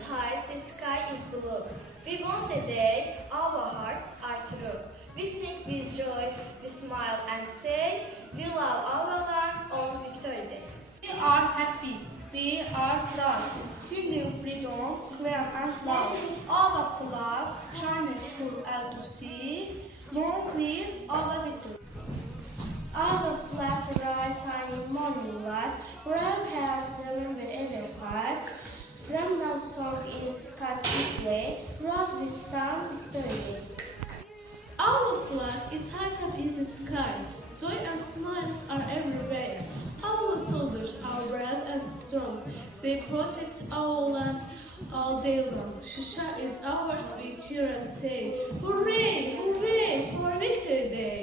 is high, the sky is blue. We want a day, our hearts are true. We sing with joy, we smile and say, we love our land on Victory Day. We are happy, we are proud, singing freedom, claim and love. Our flag shines full out to sea, long live our victory. Our flag rises in morning light, brave hearts remember every fight. From now song in skies we play, proud we stand victorious. Our flag is high up in the sky. Joy and smiles are everywhere. Our soldiers are brave and strong. They protect our land all day long. Shusha is ours, we cheer and say, hooray, hooray for Victory Day!